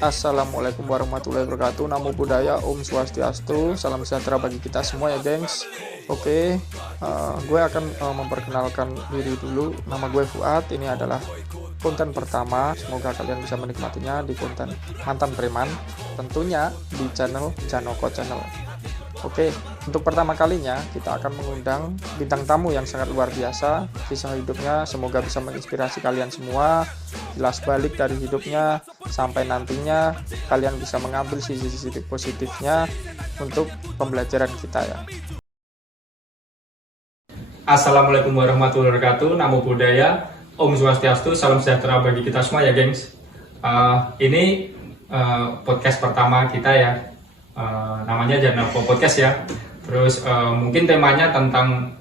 Assalamualaikum warahmatullahi wabarakatuh. Namo Buddhaya, Om Swastiastu, salam sejahtera bagi kita semua ya gengs. Oke, gue akan memperkenalkan diri dulu. Nama gue Fuad, ini adalah konten pertama. Semoga kalian bisa menikmatinya di konten Mantan Preman, tentunya di channel Janoko Channel. Oke, untuk pertama kalinya kita akan mengundang bintang tamu yang sangat luar biasa. Kisah hidupnya semoga bisa menginspirasi kalian semua, jelas balik dari hidupnya, sampai nantinya kalian bisa mengambil sisi-sisi positifnya untuk pembelajaran kita ya. Assalamualaikum warahmatullahi wabarakatuh. Namo Buddhaya, Om Swastiastu, salam sejahtera bagi kita semua ya gengs. Ini podcast pertama kita ya. Namanya Janoko Podcast ya. Terus mungkin temanya tentang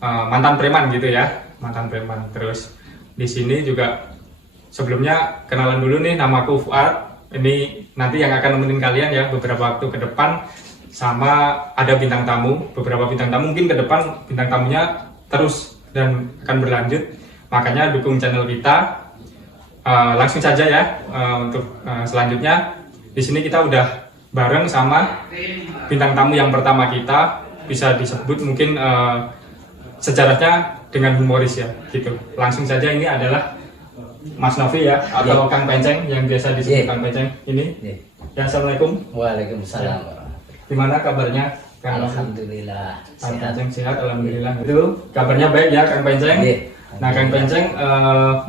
mantan preman gitu ya, mantan preman. Terus di sini juga sebelumnya kenalan dulu nih, namaku Fuad. Ini nanti yang akan nemenin kalian ya beberapa waktu ke depan, sama ada bintang tamu, beberapa bintang tamu. Mungkin ke depan bintang tamunya terus dan akan berlanjut. Makanya dukung channel kita. Langsung saja ya untuk selanjutnya. Di sini kita udah bareng sama bintang tamu yang pertama kita, bisa disebut mungkin sejarahnya dengan humoris ya gitu. Langsung saja, ini adalah Mas Novi ya, atau Kang Penceng yang biasa disebut Kang Penceng ini. Ya, assalamualaikum. Waalaikumsalam. Gimana kabarnya Kang? Alhamdulillah. Kang Penceng sehat, alhamdulillah. Itu kabarnya baik ya Kang Penceng. Nah Kang Penceng,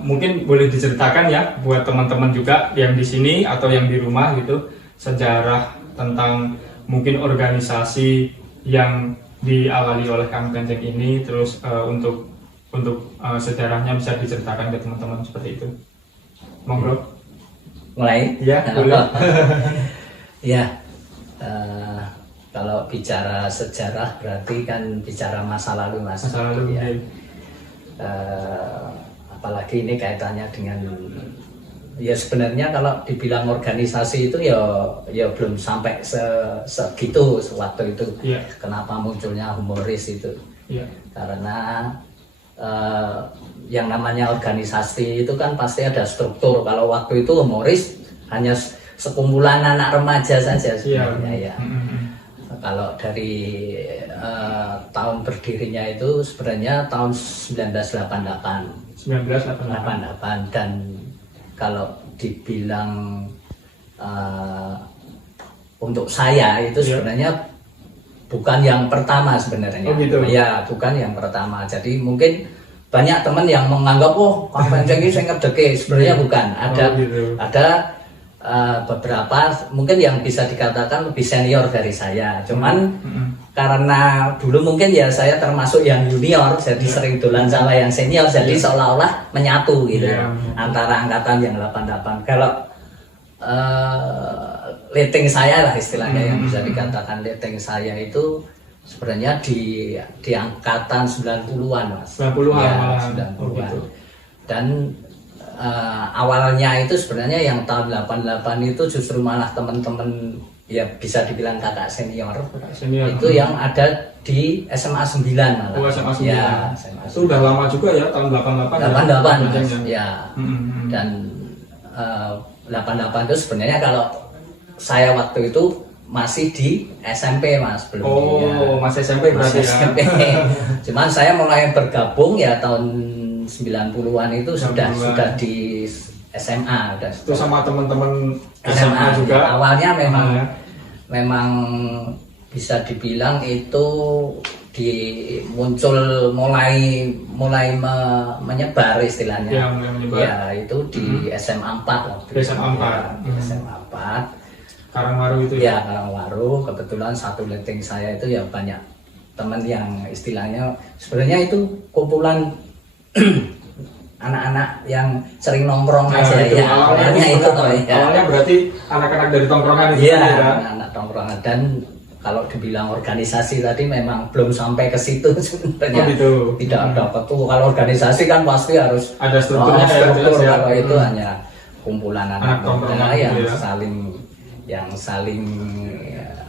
mungkin boleh diceritakan ya buat teman-teman juga yang di sini atau yang di rumah gitu, sejarah tentang mungkin organisasi yang diawali oleh Kang Penceng ini, terus untuk sejarahnya bisa diceritakan ke teman-teman seperti itu. Monggo. Mulai? Ya, boleh. Ya, kalau bicara sejarah berarti kan bicara masa lalu, Mas. Masa lalu ya. Apalagi ini kaitannya dengan, ya sebenarnya kalau dibilang organisasi itu ya belum sampai segitu waktu itu. Yeah. Kenapa munculnya humoris itu? Yeah. Karena yang namanya organisasi itu kan pasti ada struktur. Kalau waktu itu humoris hanya sekumpulan anak remaja saja sebenarnya. Yeah. Ya. Kalau dari tahun berdirinya itu sebenarnya tahun 1988. 1988 dan kalau dibilang untuk saya itu sebenarnya bukan yang pertama sebenarnya. Oh gitu. Ya, bukan yang pertama. Jadi mungkin banyak teman yang menganggap Kang Penceng ini saya ngedeke, sebenarnya bukan. Ada beberapa mungkin yang bisa dikatakan lebih senior dari saya. Cuman karena dulu mungkin ya saya termasuk yang junior, jadi sering dolan sama yang senior, jadi seolah-olah menyatu gitu antara angkatan yang 88. Kalau rating saya lah istilahnya yang bisa dikatakan rating saya itu sebenarnya di angkatan 90-an, Mas. 90-an. Ya, 90-an. Dan awalnya itu sebenarnya yang tahun 88 itu justru malah teman-teman ya bisa dibilang kakak senior. Itu yang ada di SMA 9 malah. Oh, SMA 9. Ya, SMA 9. Itu udah lama juga ya, tahun 88. 88 Mas. Ya. Dan 88 itu sebenarnya kalau saya waktu itu masih di SMP, Mas, belum. Oh, masih SMP berarti ya. SMP. Cuman saya mulai bergabung ya tahun 90-an itu sudah di SMA, itu sama teman-teman SMA juga. Ya, awalnya memang bisa dibilang itu muncul mulai menyebar istilahnya. Ya, mulai menyebar. Ya, itu di SMA 4 Di SMA 4. Ya, SMA 4. Karangwaru itu ya? Ya, Karangwaru. Kebetulan satu letting saya itu ya banyak teman yang istilahnya sebenarnya itu kumpulan anak-anak yang sering nongkrong aja ya. Awalnya itu ya. Awalnya berarti anak-anak dari tongkrongan itu ya? Anak-anak tongkrongan. Dan kalau dibilang organisasi tadi memang belum sampai ke situ sebenarnya. Oh, gitu. Tidak ada ketua. Kalau organisasi kan pasti harus ada strukturnya. Kalau itu hanya kumpulan anak muda yang saling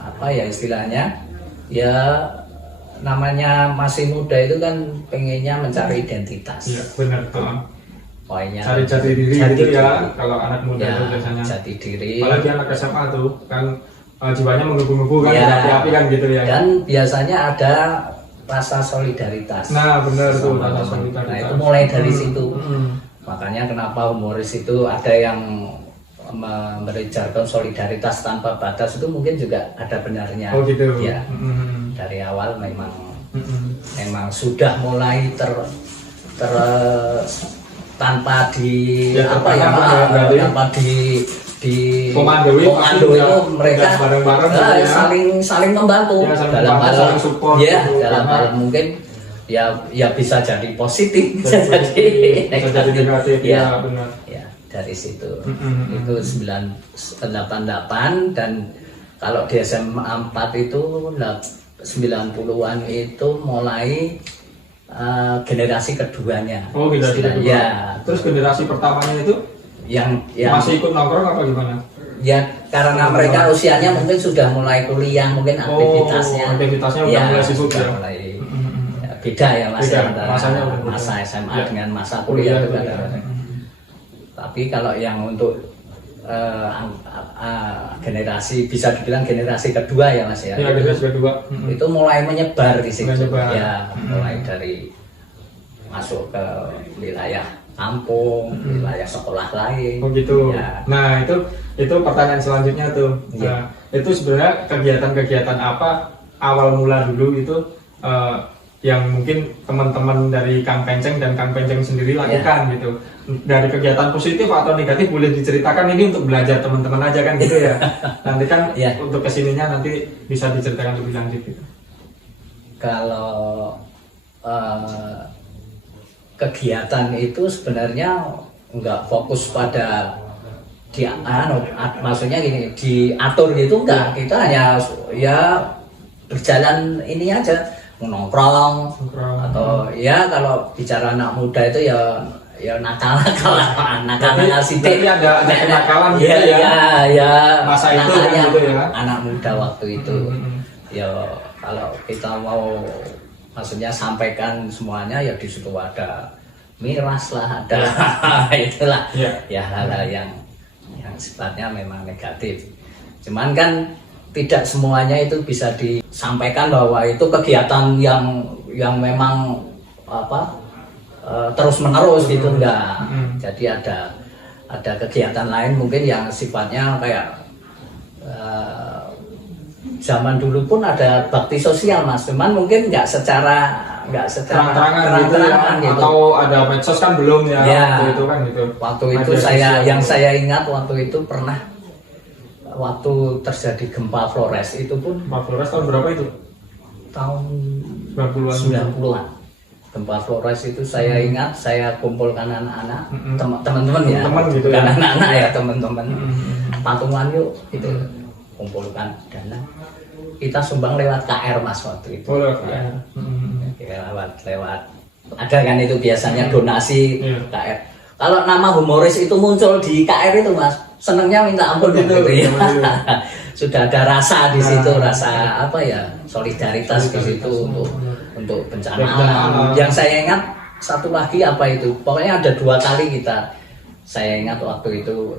apa ya istilahnya ya, namanya masih muda itu kan pengennya mencari identitas. Iya, benar. poinnya cari jati diri gitu ya kalau anak muda ya, itu biasanya. Jati diri. Apalagi anak SMA tuh kan jiwanya menggebu-gebu kan, Ya, berapi-api kan gitu ya. Dan biasanya ada rasa solidaritas. Nah benar tuh sama rasa teman. solidaritas. Nah itu mulai dari situ. Hmm. Makanya kenapa humoris itu ada yang memberi jargon solidaritas tanpa batas itu mungkin juga ada benarnya. Oh gitu. Ya. Dari awal memang sudah mulai tanpa di ya, apa ya, tanpa di komando itu mereka bareng-bareng ya. saling membantu ya, dalam hal saling support ya gitu. dalam hal mungkin ya bisa jadi positif bisa jadi negatif ya, benar ya dari situ itu 988 dan kalau di SMA 4 itu 90-an itu mulai generasi keduanya. Oh generasi kedua. Ya. Terus generasi pertamanya itu yang masih ikut nongkrong apa gimana? Ya karena mereka usianya mungkin sudah mulai kuliah, mungkin aktivitasnya udah mulai sibuk ya. Ya, beda ya Mas beda, antara masa SMA ya. dengan masa kuliah itu ya. Tapi kalau yang untuk generasi bisa dibilang generasi kedua ya Mas ya. Ya generasi kedua. Itu mulai menyebar di situ. Menyebar. Ya, mulai dari masuk ke wilayah kampung, wilayah sekolah lain. Oh gitu. Ya. Nah itu pertanyaan selanjutnya tuh. Ya. Nah, itu sebenarnya kegiatan-kegiatan apa awal mula dulu itu yang mungkin teman-teman dari Kang Penceng dan Kang Penceng sendiri lakukan gitu. Dari kegiatan positif atau negatif boleh diceritakan ini untuk belajar teman-teman aja kan gitu ya. Nanti kan untuk kesininya nanti bisa diceritakan lebih lanjut gitu. Kalau kegiatan itu sebenarnya nggak fokus pada maksudnya gini diatur gitu enggak, kita hanya ya berjalan ini aja nongkrong atau ya kalau bicara anak muda itu ya nakal sidik. Jadi ada kenakalan gitu ya masa itu nakalnya gitu ya. Anak muda waktu itu ya kalau kita mau maksudnya sampaikan semuanya ya di situ ada miras lah, ada itulah ya hal-hal yang sifatnya memang negatif. Cuman kan tidak semuanya itu bisa disampaikan bahwa itu kegiatan yang memang terus menerus gitu enggak. Jadi ada kegiatan lain mungkin yang sifatnya kayak zaman dulu pun ada bakti sosial Mas, cuman mungkin nggak secara terang-terangan gitu, atau ada medsos kan belum ya, waktu itu kan gitu. Waktu itu saya ingat waktu itu pernah waktu terjadi gempa Flores itu pun. Gempa Flores tahun berapa itu? Tahun 90-an. Gempa Flores itu saya ingat saya kumpulkan anak-anak, teman-teman ya, gitu bukan anak-anak ya teman-teman, patungan yuk itu kumpulkan dana, kita sumbang lewat KR Mas waktu itu. Oh, lewat KR. Lewat ada kan itu biasanya donasi KR. Kalau nama humoris itu muncul di KR itu Mas, senengnya minta ampun gitu ya. Sudah ada rasa di situ, rasa apa ya, solidaritas di situ untuk bencana alam. Yang saya ingat satu lagi apa itu, pokoknya ada 2 kali saya ingat waktu itu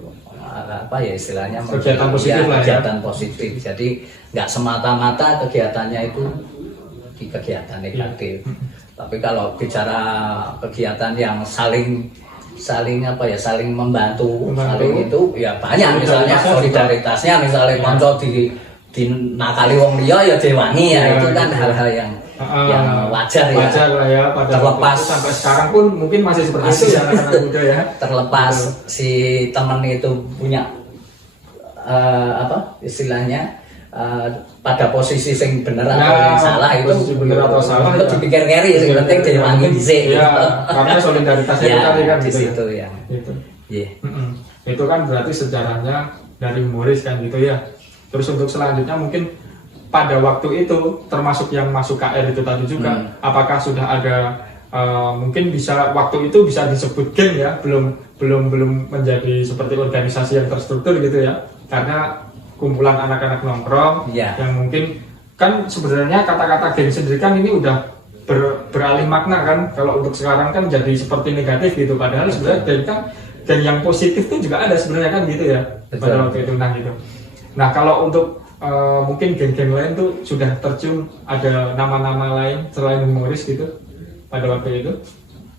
apa ya istilahnya kegiatan positif lah ya. Kegiatan positif. Jadi nggak semata-mata kegiatannya itu di kegiatan negatif. Tapi kalau bicara kegiatan yang saling membantu, saling itu ya banyak, misalnya solidaritasnya, misalnya konco di nakali wong liya ya diwangi ya, itu kan hal-hal yang wajar lah ya, terlepas sampai sekarang pun mungkin masih seperti itu ya anak-anak muda ya. Terlepas si teman itu punya istilahnya pada posisi yang benar atau yang salah, itu benar atau salah itu dipikir keri, yang penting diwangi dhisik. Karena solidaritasnya itu tadi kan di gitu situ ya. Itu kan berarti sejarahnya dari humoris kan gitu ya. Terus untuk selanjutnya mungkin pada waktu itu termasuk yang masuk KR itu tadi juga, apakah sudah ada mungkin bisa waktu itu bisa disebut geng ya, belum menjadi seperti organisasi yang terstruktur gitu ya, karena kumpulan anak-anak nongkrong yang mungkin kan sebenarnya kata-kata geng sendiri kan ini udah beralih makna kan. Kalau untuk sekarang kan jadi seperti negatif gitu, padahal sebenarnya geng yang positif tuh juga ada sebenarnya kan gitu ya. Betul. Pada waktu itu gitu. Nah kalau untuk mungkin geng-geng lain tuh sudah tercium ada nama-nama lain selain humoris gitu pada waktu itu?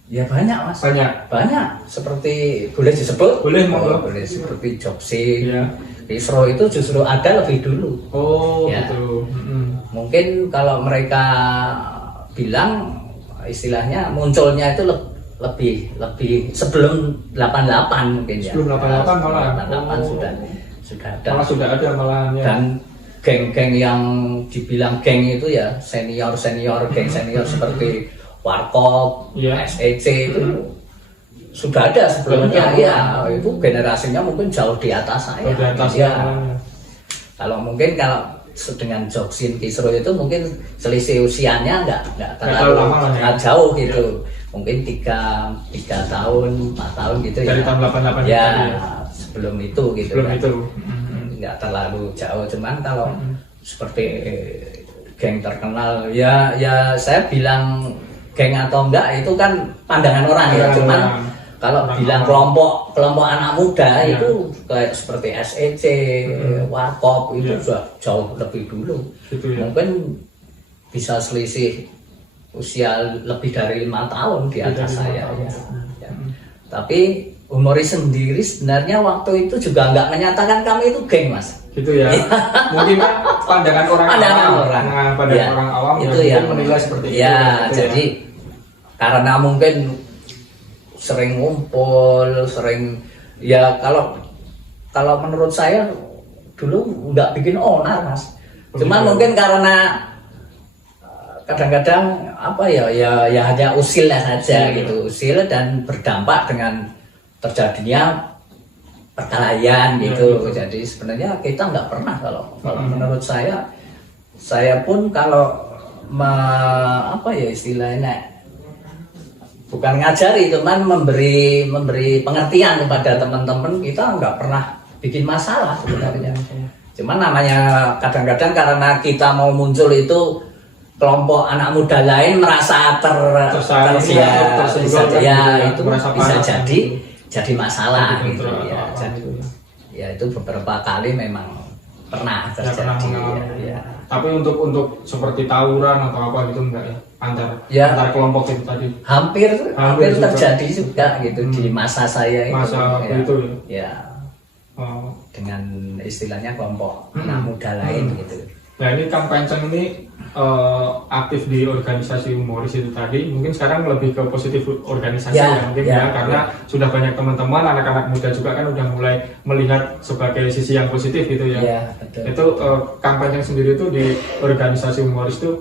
Ya banyak Mas. Banyak. Seperti boleh disebut? Boleh, monggo. Boleh seperti Jobsing. Iya. Kisro itu justru ada lebih dulu. Oh, ya. gitu. Mungkin kalau mereka bilang istilahnya munculnya itu lebih sebelum 88 mungkin ya. Sebelum 88 malah. 88 sudah ada. Malah sudah ada malahan ya. Dan geng-geng yang dibilang geng itu ya senior geng senior seperti Warkop, SEC itu sudah ada sebelumnya ya. Itu generasinya mungkin jauh di atas saya. Di atas ya. Kalau dengan Joksin Kisro itu mungkin selisih usianya nggak terlalu jauh gitu. Mungkin 3 tahun, 4 tahun gitu. Dari tahun 88 ya. Sebelum itu gitu. Sebelum kan. itu. Nggak terlalu jauh, cuman kalau seperti geng terkenal ya saya bilang geng atau enggak itu kan pandangan orang ya, cuman kalau bilang kelompok anak muda itu kayak seperti SEC, Warkop itu sudah jauh lebih dulu. Gitu ya. Mungkin bisa selisih usia lebih dari 5 tahun di atas saya ya. Tapi humoris sendiri sebenarnya waktu itu juga nggak menyatakan kami itu geng Mas. Gitu ya. Mungkin kan pandangan orang awam itu yang menilai seperti itu. Ya, jadi karena mungkin sering ngumpul, ya kalau menurut saya dulu nggak bikin onar Mas. Cuman mungkin karena kadang-kadang ya hanya usil saja gitu, usil dan berdampak dengan terjadinya perkelahian gitu. Jadi sebenarnya kita nggak pernah kalau menurut saya pun kalau istilahnya bukan ngajari, cuman memberi pengertian kepada teman-teman, kita nggak pernah bikin masalah sebenarnya. Cuman namanya kadang-kadang karena kita mau muncul itu kelompok anak muda lain merasa itu bisa jadi masalah gitu ya. Ya itu beberapa kali memang pernah terjadi. Ya. Tapi untuk seperti tawuran atau apa gitu enggak ya? Antar kelompok itu tadi. Hampir terjadi juga gitu di masa saya itu. Masa itu ya. Dengan istilahnya kelompok anak muda lain gitu. Nah ini Kang Penceng ini aktif di organisasi humoris itu tadi, mungkin sekarang lebih ke positif organisasi karena sudah banyak teman-teman anak-anak muda juga kan udah mulai melihat sebagai sisi yang positif gitu ya. Itu Kang Penceng sendiri itu di organisasi humoris itu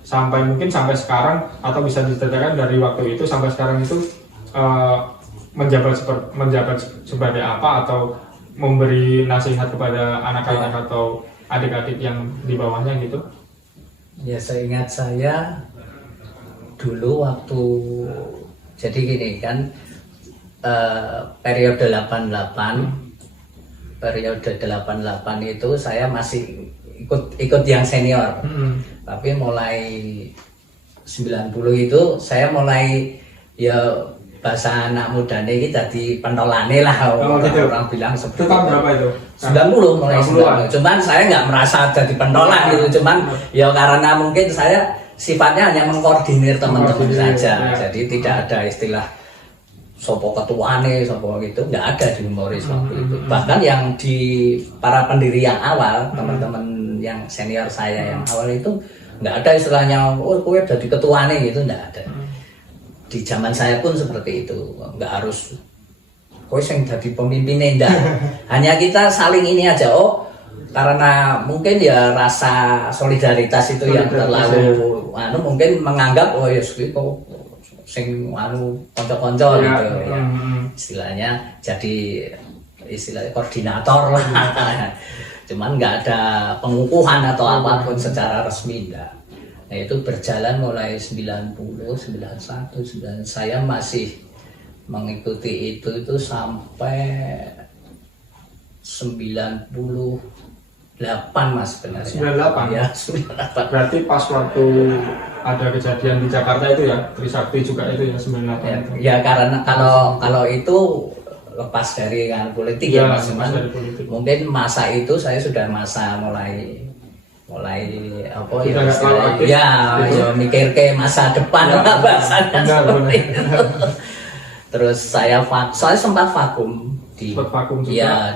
sampai sekarang atau bisa diceritakan dari waktu itu sampai sekarang itu menjabat sebagai apa atau memberi nasihat kepada anak-anak atau adik-adik yang di bawahnya gitu? Ya seingat saya dulu waktu jadi gini kan periode 88 itu saya masih ikut yang senior. Tapi mulai 90 itu saya mulai ya bahasa anak muda ini jadi pentolane lah orang bilang seperti itu. Tahun berapa itu? 90 mulai 90. Cuman saya nggak merasa jadi pentolan gitu. Cuman ya karena mungkin saya sifatnya hanya mengkoordinir teman-teman saja. Jadi tidak ada istilah sopo ketuane, sopo gitu, nggak ada di humoris waktu itu. Bahkan yang di para pendiri yang awal, teman-teman yang senior saya yang awal itu nggak ada istilahnya, oh kowe jadi ketuane gitu, nggak ada. Di zaman saya pun seperti itu, nggak harus kowe yang jadi pemimpin enggak. Hanya kita saling ini aja, karena mungkin ya rasa solidaritas itu yang terlalu mungkin menganggap ya kok sing konco-konco gitu ya. Istilahnya jadi koordinator lah. Cuman nggak ada pengukuhan atau apapun secara resmi enggak. Nah, itu berjalan mulai 90, 91, 9 saya masih mengikuti itu sampai 98 Mas sebenarnya. 98? Ya, 98. Berarti pas waktu ada kejadian di Jakarta itu ya, Trisakti juga itu ya 98 Ya, itu. ya karena kalau itu lepas dari kan politik Ya, ya Mas, lepas dari politik. mungkin masa itu saya sudah masa mulai apa Sudah ya nggak terlalu aktif, ya, gitu. ya mikir ke masa depan Ya, lah bahasanya benar, seperti benar. itu. Terus saya sempat vakum di Sempat vakum juga.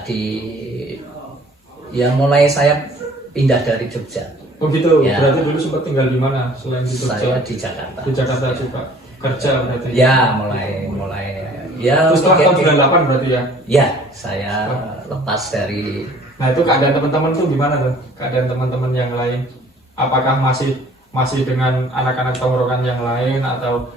ya mulai saya pindah dari Jogja. Oh gitu, Ya. berarti dulu sempat tinggal di mana selain di Saya Jogja? di Jakarta. Di Jakarta juga kerja berarti. Ya mulai ya Terus setelah tahun mikir- 98 berarti ya. ya saya lepas dari Nah itu keadaan teman-teman tuh gimana tuh? Keadaan teman-teman yang lain? Apakah masih dengan anak-anak tongkrongan yang lain atau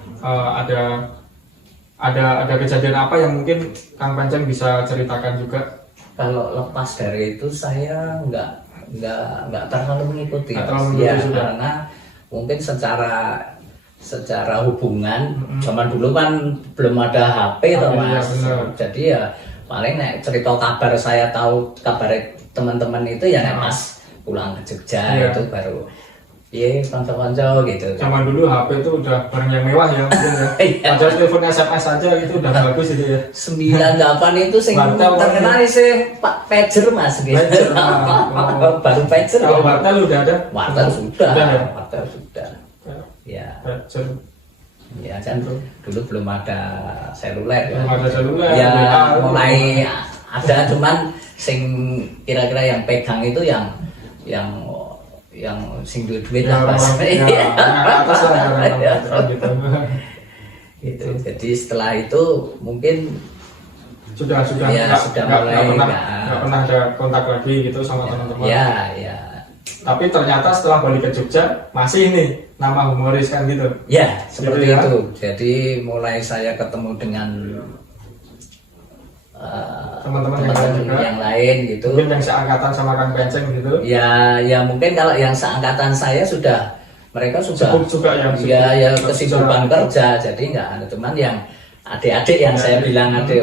ada kejadian apa yang mungkin Kang Penceng bisa ceritakan juga? kalau lepas dari itu saya nggak terlalu mengikuti, Nggak Mas. terlalu mengikuti Ya juga. karena mungkin secara hubungan zaman dulu kan belum ada HP toh Iya, Mas. benar. Jadi ya paling nek cerita kabar saya tahu kabar teman-teman itu ya nek pas pulang ke Jogja Iya. itu baru iya kanca-kanca gitu. Zaman dulu HP itu udah barang yang mewah ya mungkin ya. Iya. Padahal telepon SMS aja itu udah bagus itu ya. 98 itu sing Wartel, terkenal sih Pak Pager Mas gitu. Pager, oh. Baru Pager. Kalau wartel udah ada? Wartel sudah. ya? Wartel sudah. Ya, Pager. ya kan dulu belum ada seluler ya. Belum ada seluler, Ya WA. mulai ada cuman sing kira-kira yang pegang itu yang sing duit Ya, lah Mas. ya, atas lah Ya, orang gitu. gitu. Jadi setelah itu mungkin Sudah Ya, sudah mulai, pernah ya. nggak pernah ada kontak lagi gitu sama teman-teman. ya Tapi ternyata setelah balik ke Jogja masih nih nama humoris kan gitu. ya seperti Gitu ya. itu. Jadi mulai saya ketemu dengan Teman-teman yang lain juga. yang lain gitu. Mungkin yang seangkatan sama Kang Penceng gitu. Ya mungkin kalau yang seangkatan saya mereka sudah Sibuk juga yang ya sibuk kesibukan kerja. kerja, jadi nggak ada teman yang adik-adik yang Ya, saya adik. bilang adik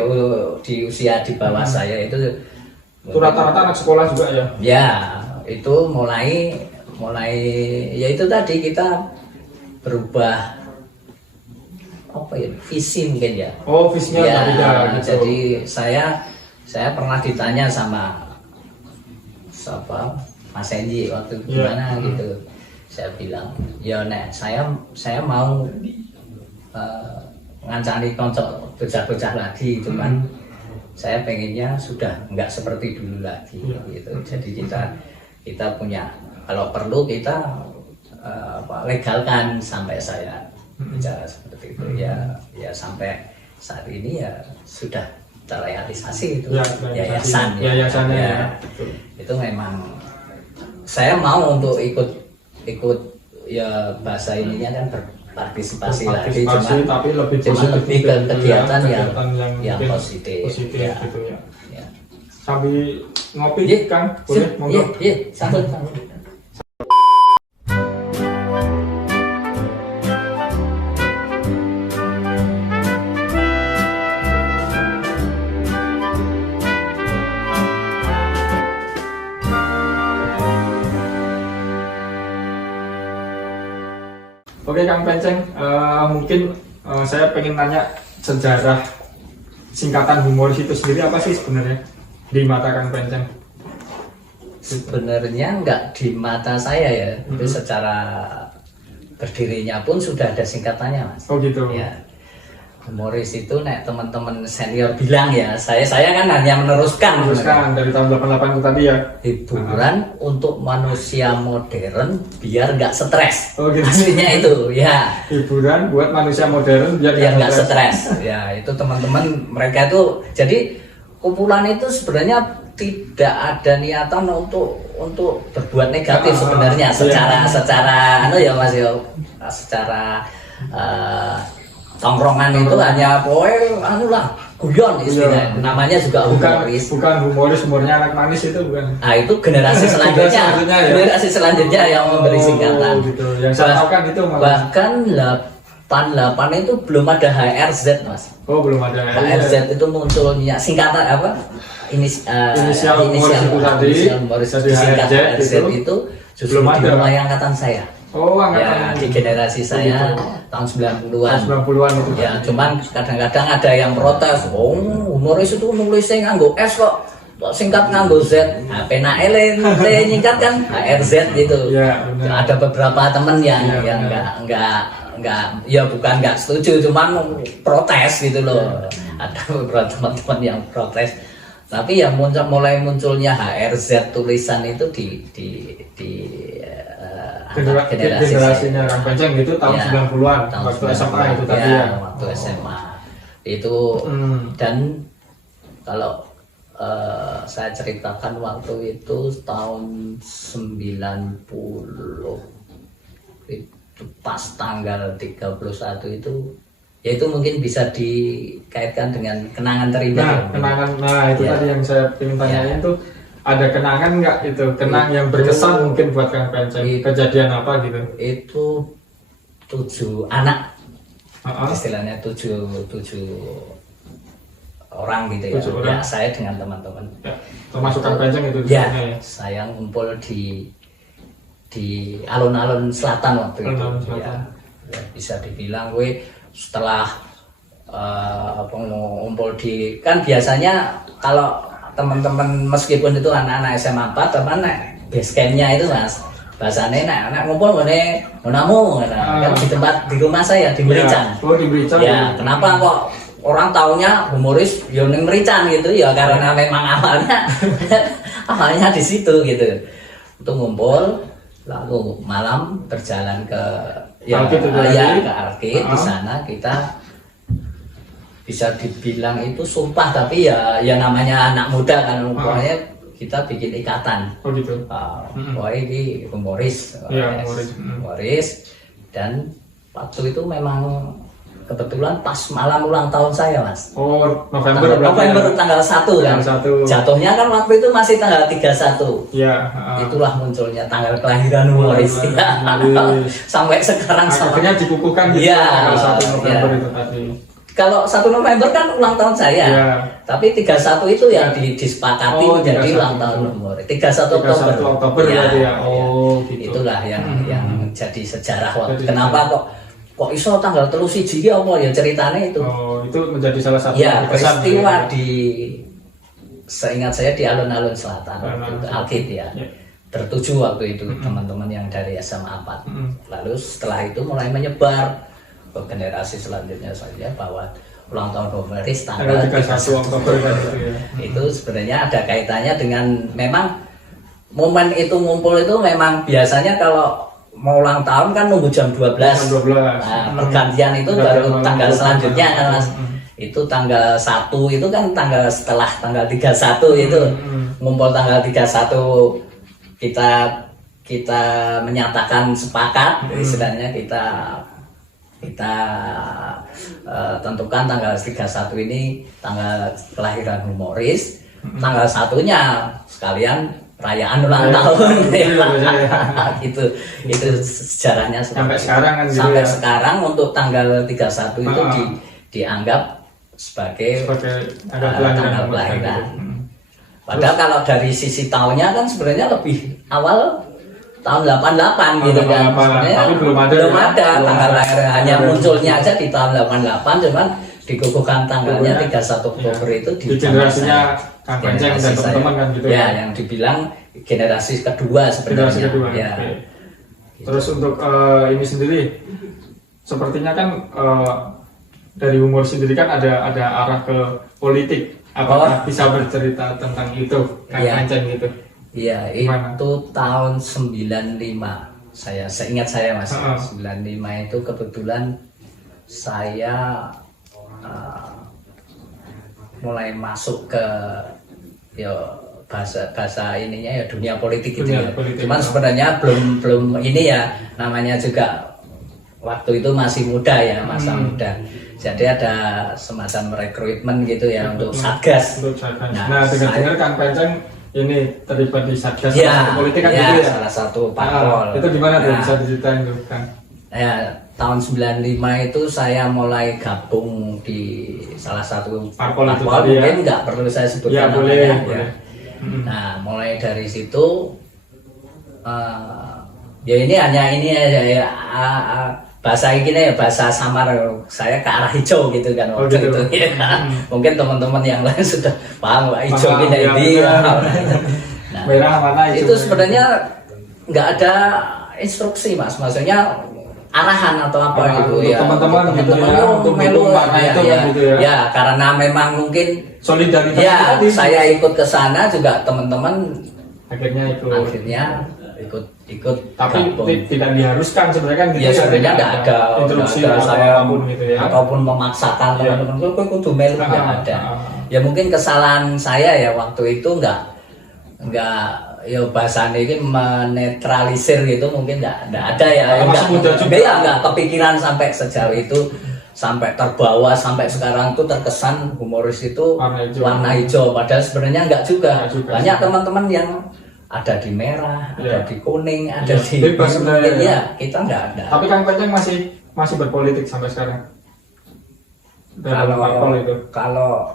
di usia di bawah saya itu Itu rata-rata anak sekolah juga ya. ya itu mulai ya itu tadi kita berubah apa ya visi mungkin ya. Oh, visinya Ya, beda gitu. jadi saya pernah ditanya sama siapa Mas Enji waktu Ya. gimana gitu. Saya bilang, ya nek saya mau ngancani konco bocah-bocah lagi, cuman saya pengennya sudah nggak seperti dulu lagi gitu. Jadi kita punya kalau perlu kita legalkan sampai saya bicara seperti itu ya sampai saat ini ya sudah terrealisasi itu Ya, yayasan yayasannya ya. ya. Betul. Itu memang saya mau untuk ikut ya bahasa ininya kan berpartisipasi lagi Berpartisipasi, tapi lebih cuma positif lebih ke gitu ya, kegiatan yang mungkin positif ya. ya. Gitu ya. Ya. Sambil ngopi Iya, Kang, boleh monggo. Iya, sambut. Oke Kang Penceng, mungkin saya pengen nanya sejarah singkatan humoris itu sendiri apa sih sebenarnya di mata Kang Penceng? Sebenarnya nggak di mata saya ya, itu secara berdirinya pun sudah ada singkatannya Mas. Oh gitu. Ya, humoris itu nek teman-teman senior bilang ya, saya kan hanya meneruskan Teruskan dari tahun 88 itu tadi ya. hiburan untuk manusia modern biar nggak stres. Oh, gitu. Aslinya itu ya. Hiburan buat manusia modern biar Biar nggak stres. stres. Ya itu teman-teman mereka itu jadi kumpulan itu sebenarnya tidak ada niatan untuk berbuat negatif sebenarnya secara anu ya Mas ya, secara tongkrongan itu hanya anu lah guyon istilahnya. Namanya juga humoris. Bukan humoris, humornya anak manis itu bukan. Nah itu generasi selanjutnya, Selanjutnya ya? generasi selanjutnya yang memberi singkatan. Gitu. Yang saya tahu kan itu malah. Bahkan 88 itu belum ada HRZ Mas. Oh belum ada. HRZ itu munculnya singkatan apa? Inisial humoris itu tadi. Inisial humoris Jadi disingkat HRZ HRZ itu justru belum di ada. mulai angkatan saya. Oh, Ya, angkatan di generasi saya tahun 90-an. 90-an itu. Ya, cuman kadang-kadang ada yang protes, oh humoris itu nulisnya nganggo S kok singkat nganggo Z. Nah, penae nyingkat kan HRZ gitu. Ya, benar. Ada beberapa temen yang Ya, yang benar. nggak ya bukan nggak setuju, cuman protes gitu loh. Ada beberapa teman-teman yang protes. Tapi yang mulai munculnya HRZ tulisan itu di generasinya Kang Penceng gitu tahun Ya, 90-an tahun waktu 90-an. SMA itu tadi ya. Waktu SMA itu dan kalau saya ceritakan waktu itu tahun 90 itu pas tanggal 31 itu ya itu mungkin bisa dikaitkan dengan kenangan terindah. Nah, kenangan, nah itu Ya. tadi yang saya ingin tanyain tuh, ada kenangan nggak itu, kenang yang berkesan mungkin buat Kang Penceng, kejadian apa gitu? Itu 7 anak, Heeh. istilahnya 7 orang gitu ya. 7 orang. Ya, saya dengan teman-teman. Ya, termasuk Kang Penceng itu di Ya, sana ya. saya ngumpul di alun-alun selatan waktu itu. Alun-alun selatan. Ya, bisa dibilang gue setelah ngumpul di, kan biasanya kalau teman-teman meskipun itu anak-anak SMA 4 teman base campnya itu Mas, bahasanya anak ngumpul ngene ngonamu kan di tempat di rumah saya di Merican. Ya. Oh, di Merican. Ya, kenapa kok orang taunya humoris ya ning Merican gitu ya, karena memang awalnya di situ gitu. Untuk ngumpul lalu malam berjalan ke Arkid itu ya tadi. ke Arkid. Di sana kita bisa dibilang itu sumpah, tapi ya namanya anak muda kan, pokoknya kita bikin ikatan. Oh gitu. Pokoknya ini humoris, Iya, humoris. Dan waktu itu memang kebetulan pas malam ulang tahun saya Mas. Oh, November berarti ya? Tanggal 1 kan. Tanggal 1. Jatuhnya kan waktu itu masih tanggal 31. Iya. Itulah munculnya tanggal kelahiran humoris. Sampai sekarang Akhirnya dikukuhkan gitu Iya, tanggal 1 November iya. itu tadi. Kalau 1 November kan ulang tahun saya. Iya. Tapi 31 itu yang disepakati Oh, menjadi 31. ulang tahun humoris. 31 Oktober. 31 Oktober Iya, berarti ya. iya. Oh, gitu. Itulah yang jadi sejarah waktu. Jadi Kenapa kok iso tanggal terus siji apa ya ceritanya itu. Oh, itu menjadi salah satu Ya, kesan, peristiwa ya. seingat saya di alun-alun selatan, Alun-alun waktu itu, Arkid ya. Ya. Bertujuh waktu itu teman-teman yang dari SMA 4. Lalu setelah itu mulai menyebar ke generasi selanjutnya saja bahwa ulang tahun humoris tanggal 31 Oktober kan gitu ya. itu sebenarnya ada kaitannya dengan memang momen itu ngumpul itu memang biasanya kalau mau ulang tahun kan nunggu jam 12. Jam 12. Nah, pergantian itu Pergantian baru malam tanggal itu. selanjutnya kan Mas. Itu tanggal 1 itu kan tanggal setelah tanggal 31 itu. Ngumpul tanggal 31 kita menyatakan sepakat, istilahnya kita tentukan tanggal 31 ini tanggal kelahiran humoris. Tanggal 1-nya sekalian perayaan ulang tahun. Gitu. Itu sejarahnya Sampai sekarang kan gitu sampai ya. sekarang untuk tanggal 31 itu dianggap sebagai tanggal tanggal kelahiran. Padahal kalau dari sisi tahunnya kan sebenarnya lebih awal tahun 88 gitu kan. Sebenarnya tapi belum ada tanggal lahir, hanya munculnya aja di tahun 88, cuman dikukuhkan tanggalnya 31 Oktober itu di generasinya Kang Penceng dan generasi teman-teman saya. kan gitu Ya, yang dibilang generasi kedua sebenarnya. Generasi kedua. Ya. Oke. Terus untuk ini sendiri, sepertinya kan dari humor sendiri kan ada arah ke politik. Apakah bisa bercerita tentang itu, Kang Penceng gitu? Iya, itu tahun 95. Seingat saya Mas, 95 itu kebetulan saya mulai masuk ke bahasa ininya ya dunia politik gitu ya. Cuman sebenarnya belum ini ya, namanya juga waktu itu masih muda ya, masa muda. Jadi ada semacam rekrutmen gitu ya untuk Satgas. Nah, dengar-dengar Kang Penceng ini terlibat di Satgas ya, politik kan ya, gitu ya. salah satu parpol. Itu gimana tuh, bisa diceritain tuh Kang? Ya, tahun 95 itu saya mulai gabung di salah satu parpol itu mungkin ya. nggak perlu saya sebutkan ya, namanya. Boleh. Ya. Nah, mulai dari situ Ya ini hanya ini ya, bahasa ini ya bahasa samar saya ke arah hijau gitu kan waktu gitu. itu ya. Mungkin teman-teman yang lain sudah paham hijau Paham, ini ya, ini. benar. Nah, Merah mana itu sebenarnya nggak ada instruksi mas, maksudnya arahan atau apa gitu untuk ya. teman-teman gitu ya, untuk melu mendukung warna itu kan gitu ya. Ya karena memang mungkin solidaritas ya tadi. saya ikut ke sana juga teman-teman akhirnya ikut tapi gabung. tidak diharuskan sebenarnya kan gitu Ya sebenarnya nggak ada instruksi nggak ada atau saya apapun gitu ya. ataupun memaksakan Iya. teman-teman kok kudu melu nggak ada. Ya mungkin kesalahan saya ya waktu itu nggak ya bahasanya ini menetralisir gitu mungkin nggak ada ya. Masih muda juga. Ya nggak kepikiran sampai sejauh itu, sampai terbawa sampai sekarang tuh terkesan humoris itu warna hijau padahal sebenarnya nggak juga. Banyak teman-teman yang ada di merah, ada di kuning, ada di bebas sebenarnya ya. Kita nggak ada. Tapi Kang Penceng masih berpolitik sampai sekarang. Kalau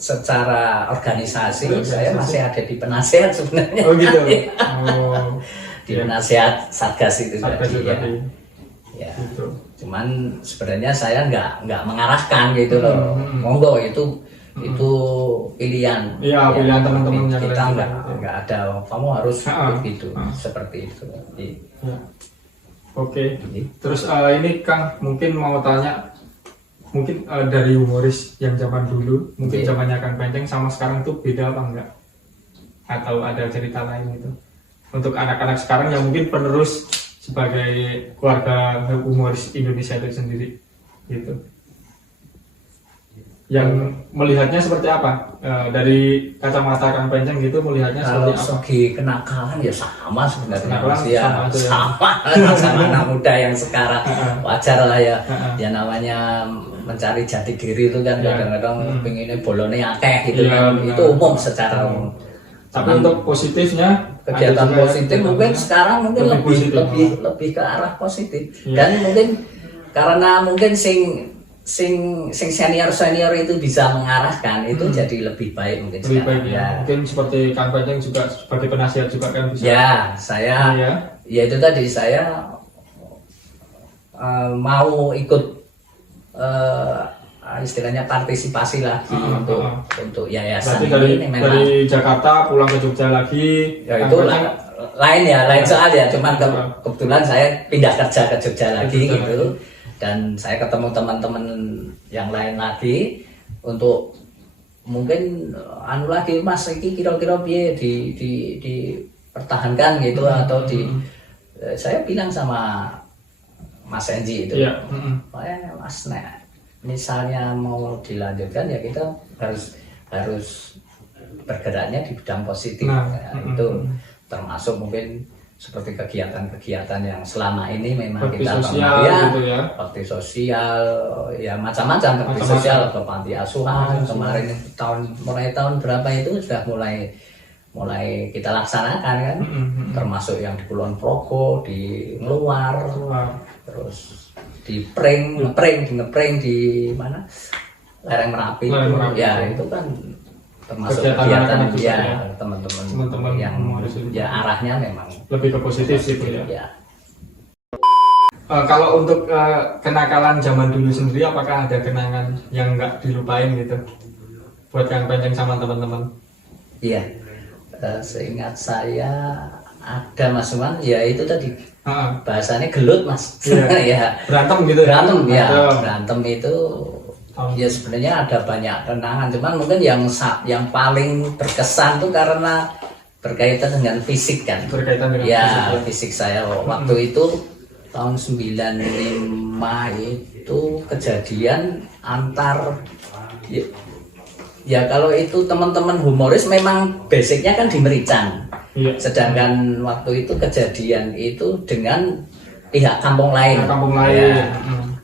secara organisasi saya masih ada di penasehat sebenarnya. Oh gitu. Di penasehat Satgas itu Satgas tadi ya. tadi. Ya. Gitu. Cuman sebenarnya saya nggak mengarahkan gitu loh. Monggo itu pilihan. Iya, pilihan teman-teman yang kita lain. nggak ada. Kamu harus begitu, seperti itu. Ya. Oke. Terus ini Kang mungkin mau tanya. Mungkin dari humoris yang zaman dulu, mungkin zamannya Kang Penceng sama sekarang tuh beda apa enggak? Atau ada cerita lain itu? Untuk anak-anak sekarang yang mungkin penerus sebagai keluarga humoris Indonesia itu sendiri, gitu. Yang melihatnya seperti apa? Dari kacamata Kang Penceng gitu melihatnya Kalau seperti apa? segi kenakalan ya sama sebenarnya Kenakalan Mas, ya. Sama anak muda yang sekarang wajar lah ya. Ya namanya mencari jati diri itu kan kadang-kadang pengennya bolone akeh gitu kan. Itu umum secara umum. Tapi untuk positifnya kegiatan positif mungkin sekarang mungkin lebih ke arah positif. Dan mungkin karena mungkin sing senior itu bisa mengarahkan itu jadi lebih baik mungkin lebih sekarang. baik ya. Mungkin seperti Kang Penceng juga sebagai penasihat juga kan bisa. Ya, saya ya itu tadi saya mau ikut istilahnya partisipasi lagi untuk yayasan ini. Memang dari Jakarta pulang ke Jogja lagi. Ya itu lain soal ya. Cuman kebetulan saya pindah kerja ke Jogja lagi gitu. Dan saya ketemu teman-teman yang lain lagi untuk mungkin lagi Mas iki kira-kira piye dipertahankan gitu atau saya bilang sama Mas Enji itu, Mas misalnya mau dilanjutkan ya kita harus bergeraknya di bidang positif. Itu termasuk mungkin seperti kegiatan-kegiatan yang selama ini memang bakti kita sosial gitu ya. Bakti sosial ya macam-macam bakti sosial atau panti asuhan kemarin mulai tahun berapa itu sudah mulai kita laksanakan kan, termasuk yang di Kulon Progo, di Ngeluar, terus di ngeprank di mana Lereng Merapi, ya itu kan termasuk kegiatan ya teman-teman yang ya arahnya memang lebih ke positif sih ya. Kalau untuk kenakalan zaman dulu sendiri, apakah ada kenangan yang nggak dilupain gitu buat Kang Penceng sama teman-teman? Iya, seingat saya ada Mas Suman, ya itu tadi bahasanya gelut Mas. Ya berantem gitu. Berantem itu ya sebenarnya ada banyak kenangan, cuman mungkin yang paling berkesan tuh karena berkaitan dengan fisik kan. Berkaitan dengan fisik saya waktu itu tahun 95 itu kejadian antar ya kalau itu teman-teman humoris memang basicnya kan di Merican. Sedangkan waktu itu kejadian itu dengan pihak kampung lain.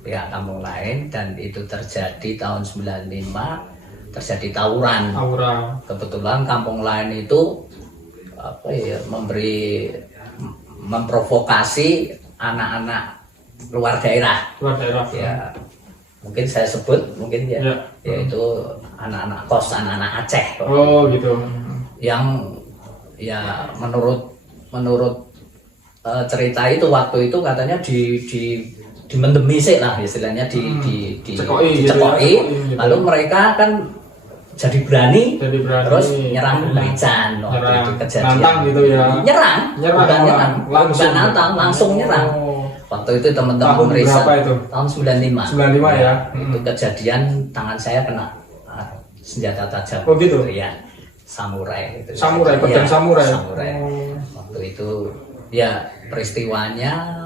Pihak kampung lain dan itu terjadi tahun 95 terjadi tawuran. Kebetulan kampung lain itu memprovokasi anak-anak luar daerah. Ya mungkin saya sebut yaitu anak-anak kos, anak-anak Aceh. Oh gitu. Yang ya menurut cerita itu waktu itu katanya di mendemi sih lah istilahnya Cekoki, dicekoki, gitu. lalu mereka kan jadi berani. Terus nyerang Merican waktu Nyerang. itu kejadian. Nantang gitu ya. Nyerang, bukan nyerang, langsung. bukan nantang, langsung nyerang. waktu itu teman-teman Tahun Merica berapa itu? tahun 95 95 ya. Itu kejadian tangan saya kena senjata tajam. Oh gitu ya, samurai itu. Samurai, pedang samurai. Waktu itu ya peristiwanya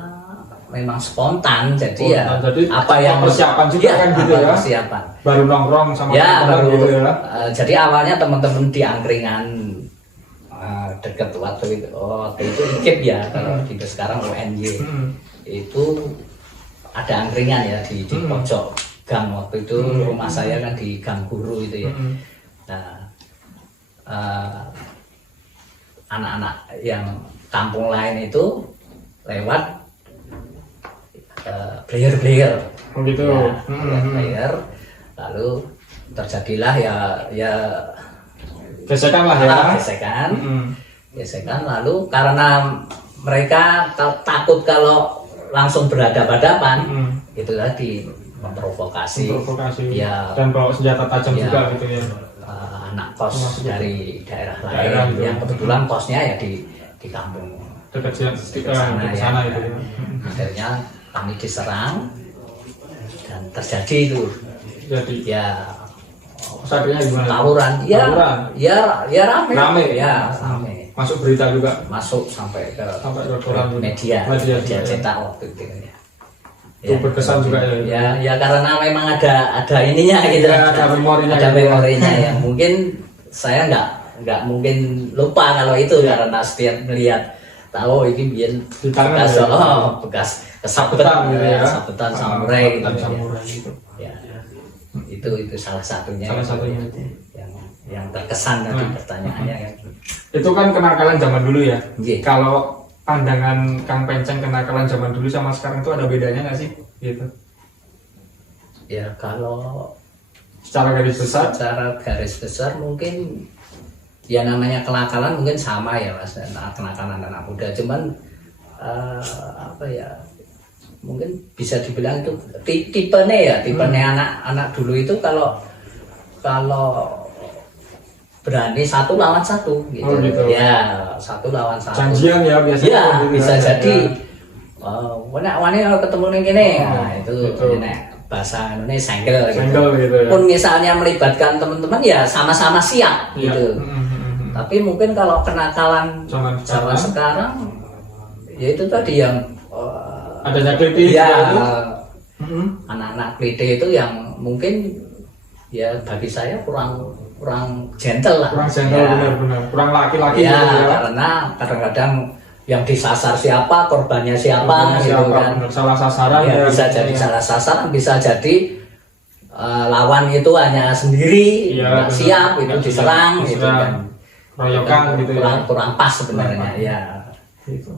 memang spontan, jadi jadi apa yang persiapan juga ya, kan gitu ya. Persiapan. Baru nongkrong sama ya, teman gitu ya. Jadi awalnya teman-teman di angkringan deket waktu itu IKIP ya, kalau gitu sekarang UNY. Itu ada angkringan ya di pojok gang, waktu itu rumah saya kan di Gang Guru itu ya. Nah, anak-anak yang kampung lain itu lewat player gitu ya, player, lalu terjadilah ya gesekan lah ya, gesekan. Lalu karena mereka takut kalau langsung berhadapan-hadapan, itu tadi memprovokasi ya, dan bawa senjata tajam ya, juga gitu ya. Anak kos dari daerah lain yang kebetulan kosnya ya di kampung dekat sana itu ya. Akhirnya kami diserang dan terjadi itu jadi ya saatnya gimana? tawuran ya rame. Masuk berita juga, masuk sampai ke koran media cetak waktu itu ya. Itu berkesan juga ya. Ya karena memang ada ininya gitu, ada memorinya yang mungkin saya nggak mungkin lupa kalau itu, karena setiap melihat tahu ini biar bekas kesabetan gitu ya, sabetan samurai gitu. Ya, itu salah satunya itu. yang terkesan tadi pertanyaannya kan. Itu kan kenakalan zaman dulu ya. Kalau pandangan Kang Penceng kenakalan zaman dulu sama sekarang itu ada bedanya nggak sih? Gitu. Ya kalau secara garis besar mungkin ya namanya kenakalan mungkin sama ya Mas, kenakalan anak muda, cuman apa ya, mungkin bisa dibilang itu tipenya anak-anak dulu itu kalau berani satu lawan satu gitu. Ya, satu lawan satu. Janjian ya biasanya. Ya, bisa jadi wani kalau ketemu ning kene. Nah, itu bahasa Indonesia senggel gitu. Ya. Pun misalnya melibatkan teman-teman ya sama-sama siap gitu. Tapi mungkin kalau kenakalan zaman sekarang ya itu tadi yang adanya kliti ya, anak-anak kliti itu yang mungkin ya bagi saya kurang gentle lah. Kurang gentle, benar-benar. Kurang laki-laki ya, gitu ya. Karena kadang-kadang yang disasar siapa, korbannya siapa gitu kan. Salah sasaran ya, bisa jadi salah sasaran, bisa jadi lawan itu hanya sendiri, nggak siap, itu diserang gitu kan. Royokan gitu ya. Kurang pas sebenarnya ya. Gitu.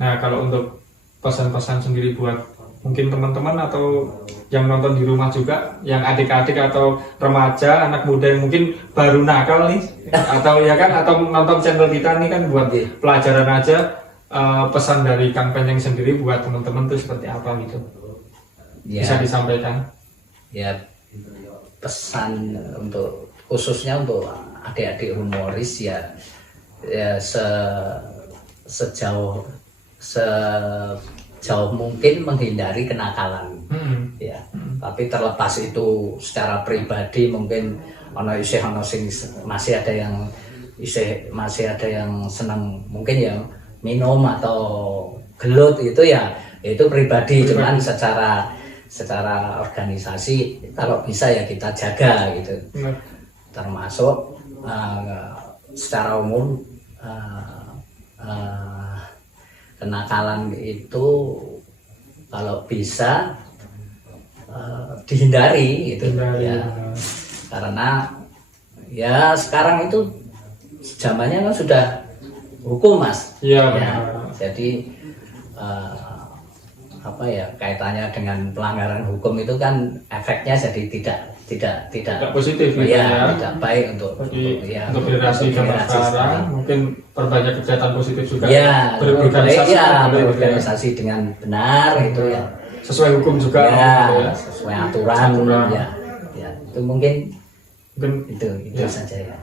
Nah, kalau untuk pesan-pesan sendiri buat mungkin teman-teman atau yang nonton di rumah juga, yang adik-adik atau remaja, anak muda yang mungkin baru nakal nih, atau ya kan, atau nonton channel kita nih kan, buat pelajaran aja, pesan dari Kang Penceng sendiri buat teman-teman tuh seperti apa gitu, bisa disampaikan? Ya, pesan untuk khususnya untuk adik-adik humoris ya sejauh mungkin menghindari kenakalan. Ya. Tapi terlepas itu secara pribadi mungkin masih ada yang senang mungkin ya minum atau gelut, itu ya itu pribadi. Cuman secara organisasi kalau bisa ya kita jaga gitu. Termasuk secara umum kenakalan itu kalau bisa dihindari gitu ya, karena ya sekarang itu zamannya kan sudah hukum Mas ya. Jadi apa ya, kaitannya dengan pelanggaran hukum itu kan efeknya jadi tidak positif gitu ya, ya. tidak baik untuk generasi zaman sekarang. Mungkin perbanyak kegiatan positif juga. Ya, berorganisasi, berorganisasi dengan benar itu ya. Sesuai hukum juga. Ya, sesuai aturan. Ya, itu mungkin itu saja ya.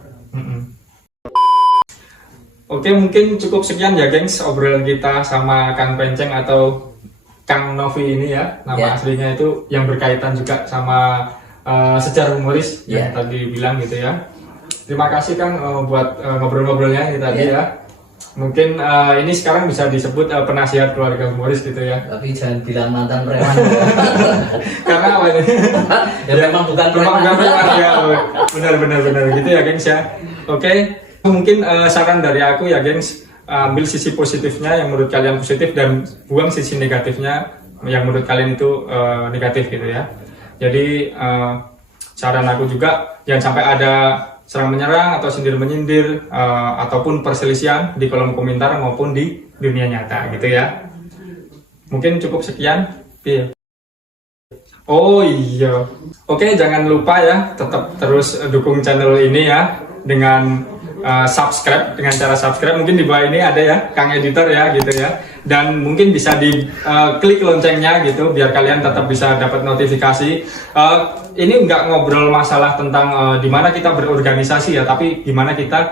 Oke, mungkin cukup sekian ya gengs obrolan kita sama Kang Penceng atau Kang Novi ini ya. Nama aslinya itu yang berkaitan juga sama sejarah humoris yang tadi bilang gitu ya. Terima kasih Kang buat ngobrol-ngobrolnya ini tadi ya. Mungkin ini sekarang bisa disebut penasihat keluarga humoris gitu ya. Tapi jangan bilang mantan preman. Karena apa ini? Ya memang bukan preman. Ya, benar gitu ya gengs ya. Oke. Mungkin saran dari aku ya gengs, ambil sisi positifnya yang menurut kalian positif dan buang sisi negatifnya yang menurut kalian itu negatif gitu ya. Jadi saran aku juga jangan sampai ada serang menyerang atau sindir menyindir ataupun perselisihan di kolom komentar maupun di dunia nyata gitu ya. Mungkin cukup sekian. Oh iya, oke, jangan lupa ya tetap terus dukung channel ini ya dengan subscribe, dengan cara subscribe. Mungkin di bawah ini ada ya Kang Editor ya gitu ya, dan mungkin bisa di klik loncengnya gitu biar kalian tetap bisa dapat notifikasi. Ini nggak ngobrol masalah tentang di mana kita berorganisasi ya, tapi gimana kita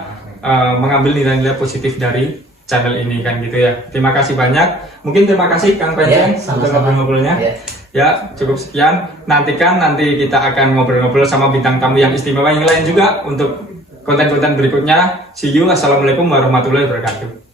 mengambil nilai-nilai positif dari channel ini kan gitu ya. Terima kasih banyak. Mungkin terima kasih Kang Penceng untuk ngobrol-ngobrolnya. Ya, cukup sekian. Nanti kita akan ngobrol-ngobrol sama bintang tamu yang istimewa yang lain juga untuk konten-konten berikutnya. See you. Assalamualaikum warahmatullahi wabarakatuh.